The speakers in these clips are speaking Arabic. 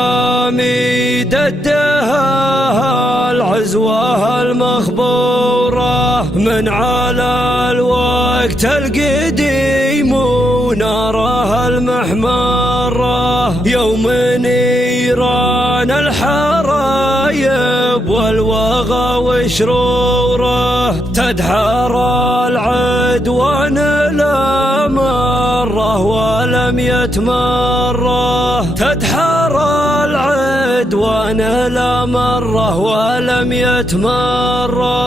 هالمحاميد الدها العزوة المخبورة من على الوقت القديم وناره المحمرة يوم نيران الحرايب والوغى وشروره تدحر العدوان لا مره ولم يتمره تدحر العدوان لا مره ولم يتمره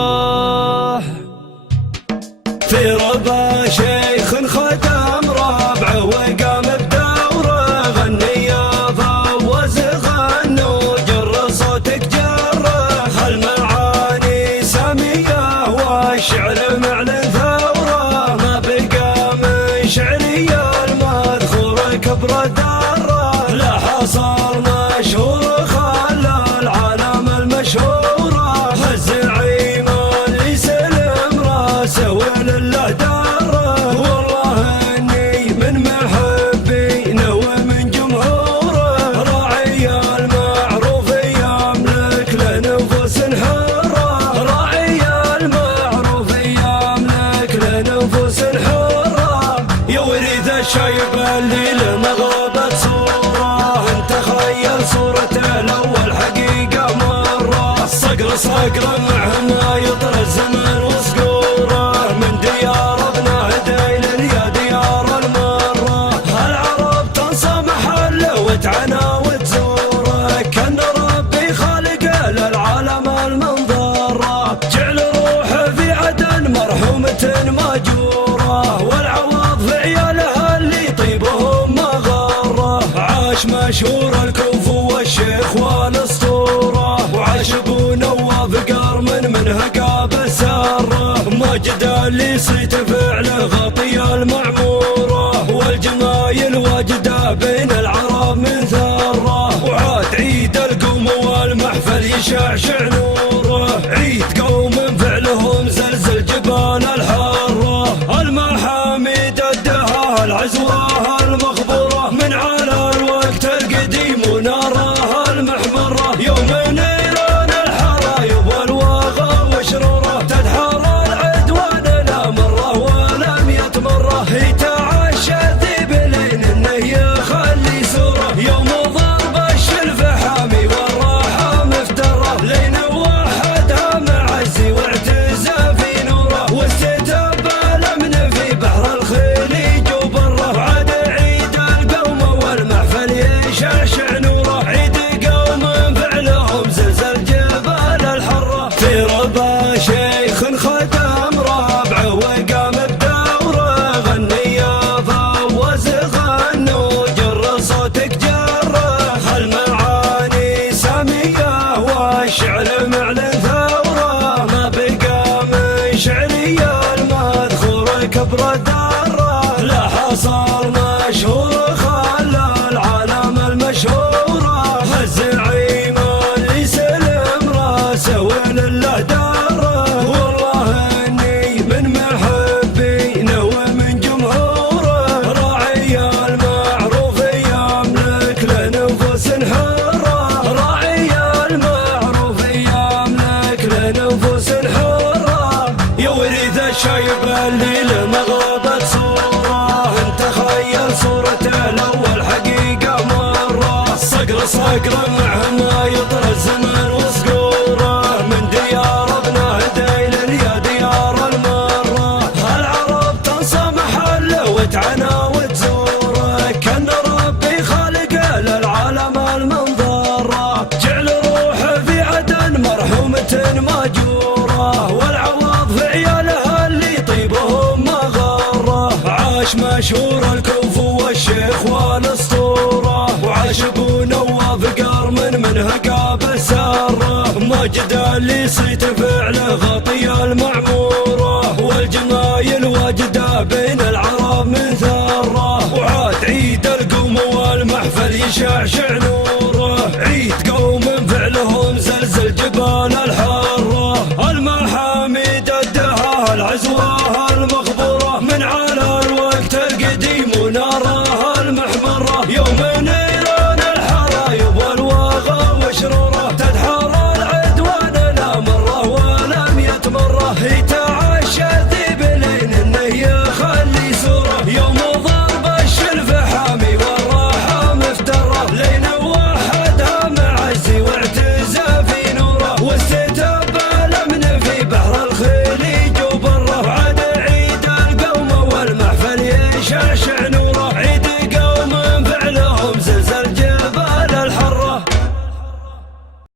في ربا شيخ خدم ربعه وقام بدوره غني يا فوز غنو جر صوتك جره المعاني سامية والشعر معلن ثوره ما بقى من شعري المذخور كبر داره لا حصل مشهور خلى العالم المشهوره الزعيم اللي سلم راسه ولله داره والله اني من محبينه ومن جمهوره راعي المعروف يملك لنفوس حره راعي المعروف يملك لنفوس حره يا وريث الشيب اللي لمغربة صوره انت خيل صورته الاول حقيقه مره الصقر صقر معه يطر الزمن وصقوره من ديار ابن هديل يا ديار المره العرب تنصى محله وتعنى وتزوره كان ربي خالق للعالم المنظره جعل روحه في عدن مرحومه ماجوره والعوض في عيالها اللي طيبهم ما غره عاش مشهور الكوف والشيخ والاسطوره وعاش ابو نواف قرمن منها قابل ساره ماجد اللي صيت فعله غطي المعموره والجمايل واجده بين العرب من ثاره وعاد عيد القوم والمحفل يشعشع نوره عيد قوم فعلهم زلزل جبال الحاره المحاميد الدها العزوه المخبوره من على الوقت القديم ونارها المحمره يوم نيران الحرايب والوغى وشروره تدحر العدوان لا مره ولم يتمره يتعشى ذيبلين انه يخلي سوره يوم ضرب الشلف حامي والراحه مفتره لين وحدها معزي واعتزى في نوره واستتب الامن في بحر الخليج وبره وعاد عيد القوم والمحفل يشعشع نوره عيد قوم فعلهم زلزل جبال الحره في ربا شيخ خدم ربعه وقام بدوره غني يا فوز غنو جر صوتك جره المعاني سامية والشعر معلن ثوره ما بقى من شعري المذخور كبر داره لا حصل مشهور خلى العالم المشهوره الزعيم اللي سلم راسه ولله داره والله اني من محبينه ومن جمهوره راعي المعروف يملك لنفوس حره راعي المعروف يملك لنفوس حره يا وريث الشيب اللي لمغربة صوره انت خيل صورته الاول حقيقه مره الصقر صقر معه يطر الزمن وصقوره من ديار ابن هديل يا ديار المره العرب تنصى محله وتعنى وتزوره كان ربي خالق للعالم المنظره جعل روحه في عدن مرحومه ماجوره والعوض في عيالها اللي طيبهم ما غره عاش مشهور الكوف والشيخ والاسطوره وعاش ابو نواف قرمن منها قابل ساره ماجد اللي صيت فعله غطي المعموره والجمايل واجده بين العرب من ثاره وعاد عيد القوم والمحفل يشعشع نوره